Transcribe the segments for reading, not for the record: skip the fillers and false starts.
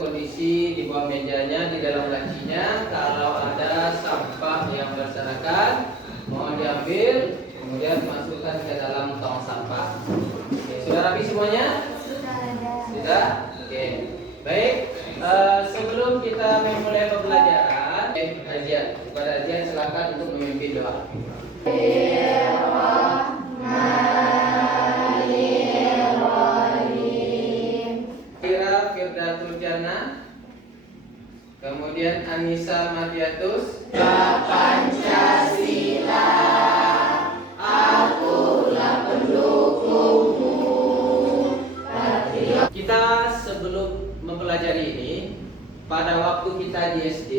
kondisi di bawah mejanya, di dalam lacinya. Kalau ada sampah yang berserakan, mohon diambil, kemudian masukkan ke dalam tong sampah. Oke, sudah rapi semuanya? Sudah? Oke. Baik. Sebelum kita memulai pembelajaran, Ajian, kepada Ajian silakan untuk memimpin doa. Firdatul Jannah, kemudian Anissa Madiatus, Pancasila, akulah pendukungmu. Kita sebelum mempelajari ini, pada waktu kita di SD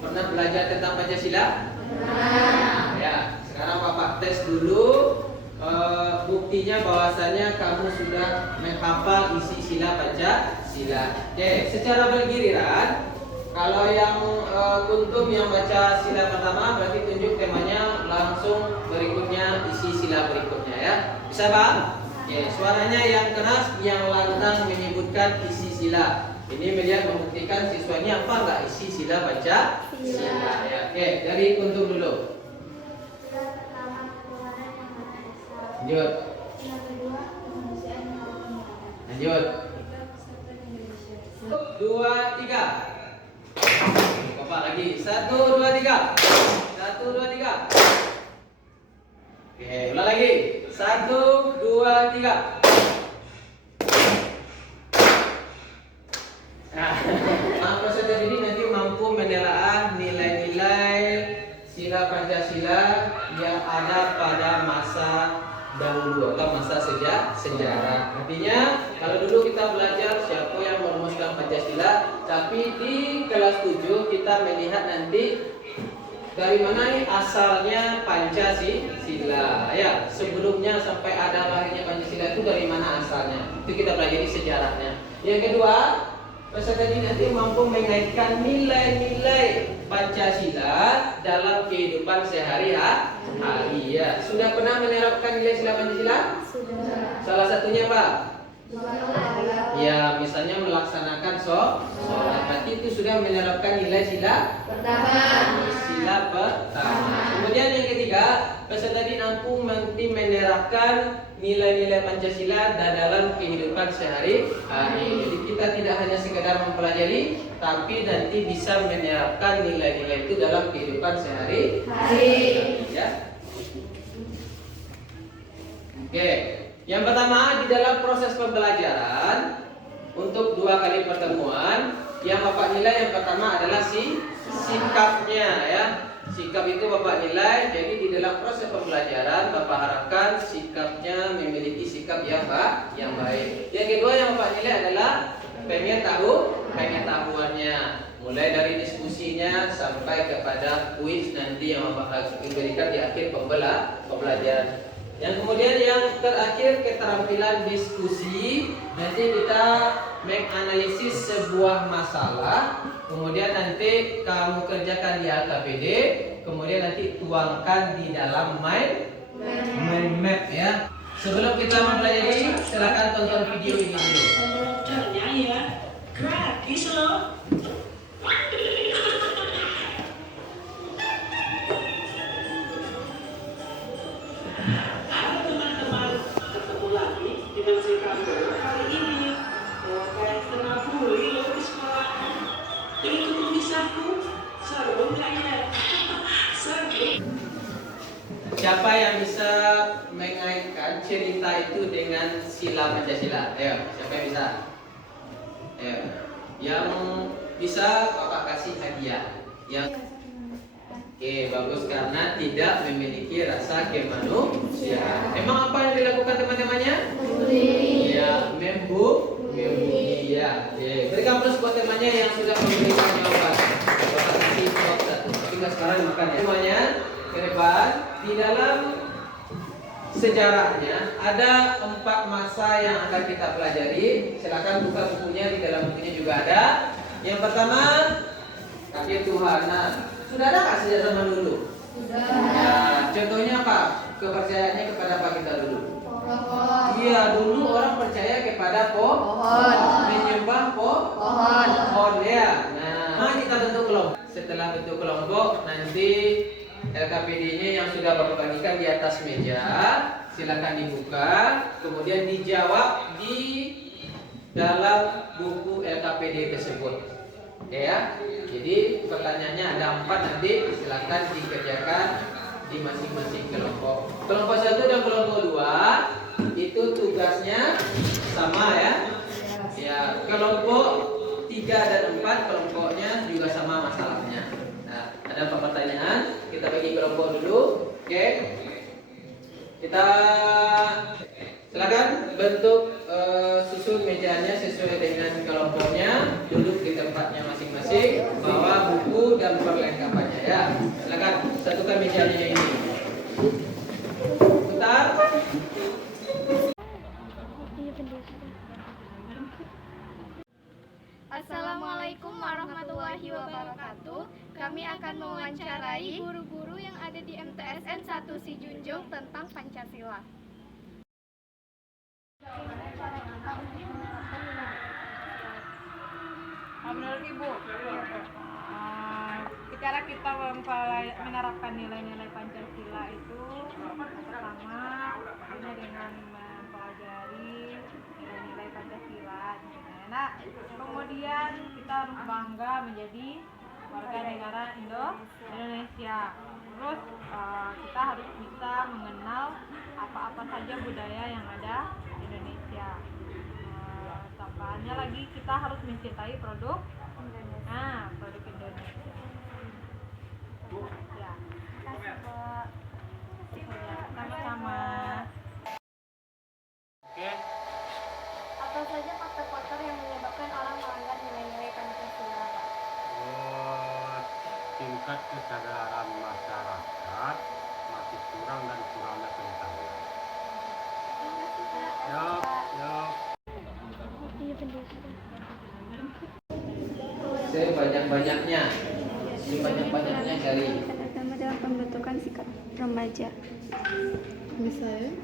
pernah belajar tentang Pancasila? Pernah. Ya, sekarang Bapak tes dulu. Buktinya bahwasanya kamu sudah menghafal isi sila Pancasila. Oke, secara bergiliran, kalau yang kuntum yang baca sila pertama berarti tunjuk temanya, langsung berikutnya isi sila berikutnya ya. Bisa Pak? Oke, suaranya yang keras, yang lantang menyebutkan isi sila. Ini melihat membuktikan siswa ini apa enggak isi sila Pancasila ya. Oke, dari kuntum dulu. Lanjut. Lanjut. 2, 3. Bapak lagi. 1, 2, 3. 1, 2, 3. Oke, ulang lagi. 1, 2, 3. Nah, peserta didik nanti mampu menelaah nilai-nilai sila Pancasila yang ada pada masa dahulu atau masa sejarah. Artinya kalau dulu kita belajar siapa yang merumuskan Pancasila, tapi di kelas 7 kita melihat nanti dari mana asalnya Pancasila ya. Sebelumnya sampai ada lahirnya Pancasila itu dari mana asalnya, itu kita pelajari sejarahnya. Yang kedua, peserta didik nanti mampu mengaitkan nilai-nilai Pancasila dalam kehidupan sehari-hari ya. Sudah pernah menerapkan nilai sila Pancasila? Sudah. Salah satunya Pak? Ya, misalnya melaksanakan sholat. Berarti itu sudah menerapkan nilai sila pertama. Sila pertama. Kemudian yang ketiga, peserta didik mampu menerapkan nilai-nilai Pancasila dalam kehidupan sehari-hari. Jadi kita tidak hanya sekedar mempelajari, tapi nanti bisa menerapkan nilai-nilai itu dalam kehidupan sehari-hari. Ya. Oke. Yang pertama, di dalam proses pembelajaran untuk 2 kali pertemuan, yang Bapak nilai yang pertama adalah sikapnya ya. Sikap itu Bapak nilai. Jadi di dalam proses pembelajaran Bapak harapkan sikapnya memiliki sikap yang baik. Yang kedua yang Bapak nilai adalah pengetahuannya, mulai dari diskusinya sampai kepada kuis nanti yang Bapak berikan di akhir pembelajaran. Yang kemudian yang terakhir keterampilan diskusi. Nanti kita menganalisis sebuah masalah, kemudian nanti kamu kerjakan di LKPD, kemudian nanti tuangkan di dalam mind map ya. Sebelum kita mempelajari, silakan tonton video ini dulu. Belajarnya ya gratis loh. Siapa yang bisa mengaitkan cerita itu dengan sila Pancasila? Ayo, siapa yang bisa? Ayo. Yang bisa Bapak kasih hadiah. Oke, bagus, karena tidak memiliki rasa kemanusiaan. Emang apa yang dilakukan teman-temannya? Ya, membumi ya. Oke, berikan plus buat temannya yang sudah memberikan jawaban. Bapak kasih jawab satu. Tapi sekarang makan ya. Semuanya ke depan. Di dalam sejarahnya ada 4 masa yang akan kita pelajari. Silakan buka bukunya, di dalam bukunya juga ada. Yang pertama, ketuhanan. Sudah ada nggak sejak zaman dulu? Sudah. Ya, contohnya apa? Kepercayaannya kepada apa kita dulu? Iya, dulu orang percaya kepada pohon, menyembah pohon. kita bentuk kelompok. Setelah bentuk kelompok, nanti LKPD-nya yang sudah Bapak bagikan di atas meja, silakan dibuka, kemudian dijawab di dalam buku LKPD tersebut. Oke ya. Jadi pertanyaannya ada 4, nanti silakan dikerjakan di masing-masing kelompok. Kelompok 1 dan kelompok 2 itu tugasnya sama ya. Ya, kelompok 3 dan 4 kelompoknya juga sama masalahnya. Nah, ada apa pertanyaan? Kita bagi kelompok dulu. Oke. Kita silakan bentuk susun mejanya sesuai dengan kelompoknya, duduk di tempatnya masing-masing, bawa buku dan perlengkapannya ya. Silakan satukan mejanya ini. Putar. Assalamualaikum warahmatullahi wabarakatuh. Kami akan mewawancarai guru-guru yang ada di MTSN 1 Sijunjung tentang Pancasila. Menurut Ibu, cara kita menerapkan nilai-nilai Pancasila itu pertama hanya dengan mempelajari nilai-nilai Pancasila. Nah, kemudian kita harus bangga menjadi warga negara Indonesia. Terus kita harus bisa mengenal apa-apa saja budaya yang ada di Indonesia. Tambahannya lagi kita harus mencintai produk Indonesia. Ya, sama-sama. Oke. Apa saja faktor-faktor yang menyebabkan orang melanggar nilai-nilai Pancasila? Tingkat kesadaran masyarakat masih kurang dan kurangnya pengetahuan. Sebanyak-banyaknya dari Pertama adalah pembentukan sikap remaja. Misalnya,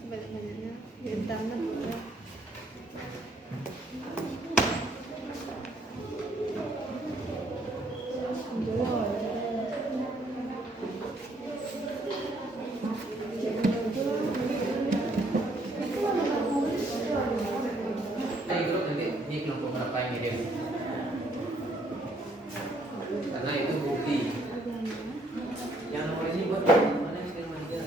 sebanyak-banyaknya pertama grup nanti ini kelompok berapa yang ngirim, karena itu bukti. Yang nomor ini buat mana yang kirim aja.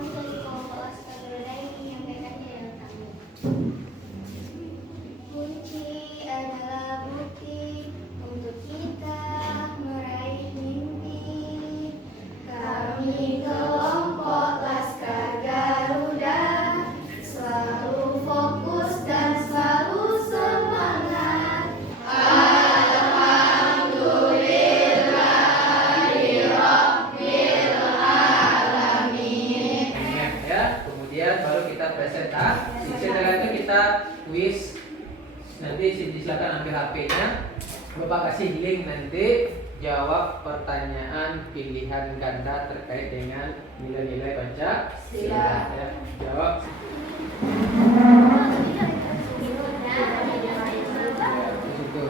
kami dari kelompok Laskar ini menyampaikannya yang kami. Kunci adalah bukti untuk kita meraih mimpi. Kami kelompok Laskar Garuda selalu fokus dan selalu semangat. Ya, kemudian baru kita presentasi. Setelah itu kita quiz. Nanti silakan ambil HP-nya. Bapak kasih link nanti jawab pertanyaan pilihan ganda terkait dengan nilai-nilai Pancasila. Ya, jawab. Itu.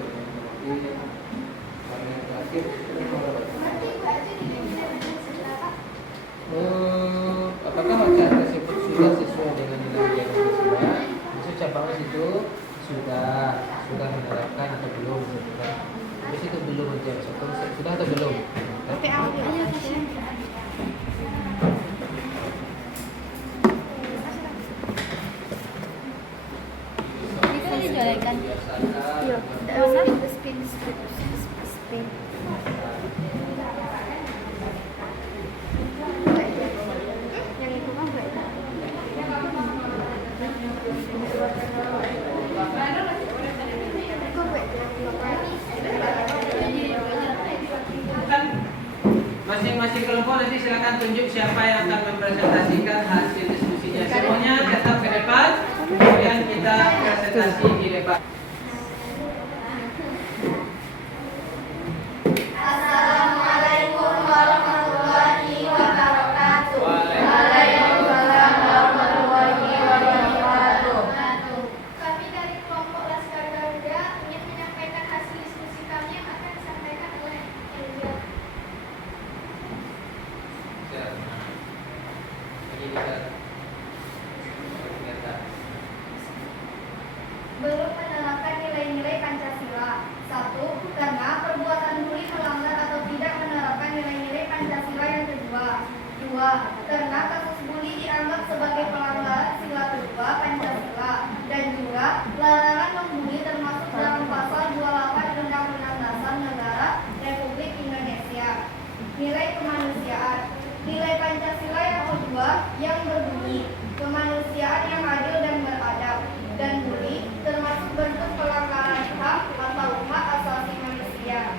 Apakah bacaan tersebut sudah sesuai dengan nilai-nilai Pancasila? Maksud cabangnya situ sudah menerapkan atau belum? Terus itu belum aja, sudah atau belum? Bisa dijalankan. Iya, spin. Yang itu kan enggak. Masing-masing kelompok nanti silakan tunjuk siapa yang akan mempresentasikan hasil diskusinya. Semuanya tetap ke depan, kemudian kita presentasi di depan. Assalamualaikum warahmatullahi wabarakatuh. Waalaikumsalam warahmatullahi wabarakatuh. kemanusiaan yang adil dan beradab, dan bully termasuk bentuk pelanggaran HAM atau hak asasi manusia.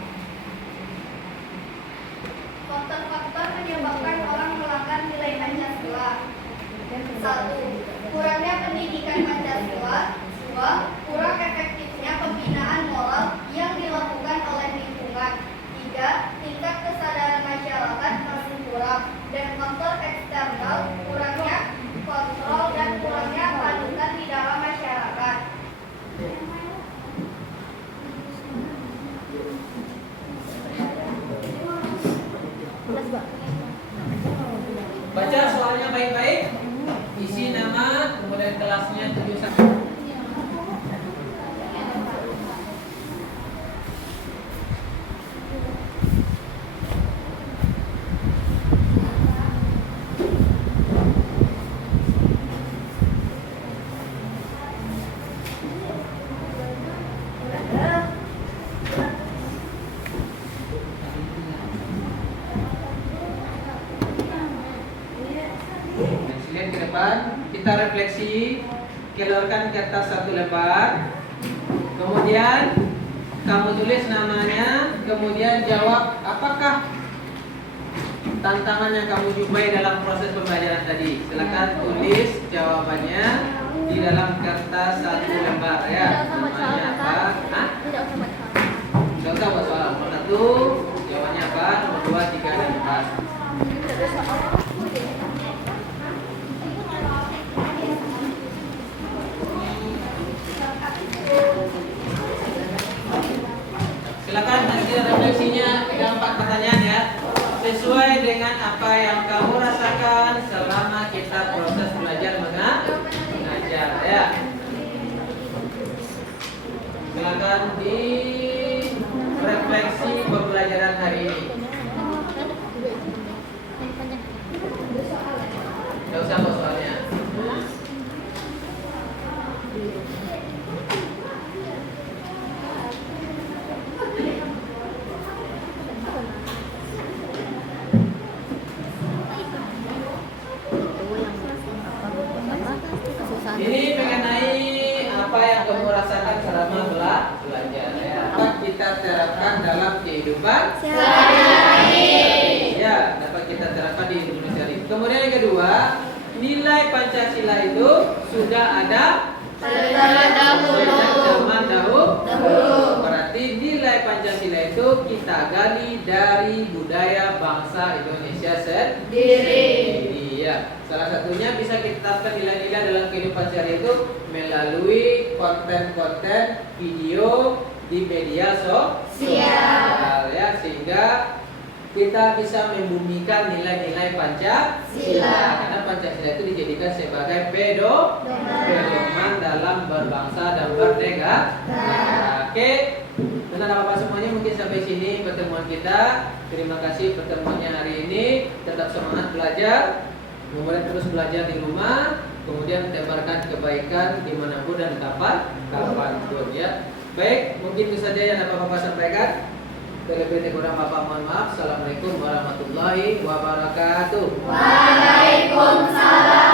Faktor-faktor menyebabkan orang melanggar nilai Pancasila. 1. Kurangnya pendidikan Pancasila. 2. Kurang efektifnya pembinaan moral yang dilakukan oleh lingkungan. 3. Tingkat kesadaran masyarakat masih kurang. Dan faktor eksternal, kurangnya kontrol dan kurangnya panutan di dalam masyarakat. Baca soalnya baik-baik. Isi nama, kemudian kelasnya 7 Lihat ke depan, kita refleksi, keluarkan kertas 1 lembar, kemudian kamu tulis namanya, kemudian jawab apakah tantangan yang kamu jumpai dalam proses pembelajaran tadi. Silakan tulis jawabannya di dalam kertas 1 lembar ya. Namanya apa? Hah? Tidak usah buat soal. Nomor 1 jawabannya apa? Nomor 2, 3, dan 4. Silakan hasil refleksinya ada 4 pertanyaan ya. Sesuai dengan apa yang kamu rasakan selama kita proses belajar mengajar ya. Silakan di refleksi pembelajaran hari ini. Tidak usah buat soalnya. Ini mengenai apa yang kamu rasakan selama belajar ya. Apa kita terapkan dalam kehidupan sehari-hari. Ya, dapat kita terapkan di hidup sehari-hari. Kemudian yang kedua, nilai Pancasila itu sudah ada sejak zaman dahulu. Berarti nilai Pancasila itu kita gali dari budaya bangsa Indonesia sendiri. Ya, salah satunya bisa kita terapkan nilai-nilai dalam kehidupan sehari itu melalui konten-konten video di media sosial ya, sehingga kita bisa membumikan nilai-nilai Pancasila karena Pancasila itu dijadikan sebagai pedoman dalam berbangsa dan bernegara. Oke, teman-teman semuanya mungkin sampai sini pertemuan kita. Terima kasih pertemuannya hari ini. Tetap semangat belajar. Kemudian terus belajar di rumah, kemudian tebarkan kebaikan dimanapun dan kapanpun ya. Baik, mungkin itu saja yang dapat Bapak sampaikan. Terlebih kurang Bapak mohon maaf. Assalamualaikum warahmatullahi wabarakatuh. Waalaikumsalam.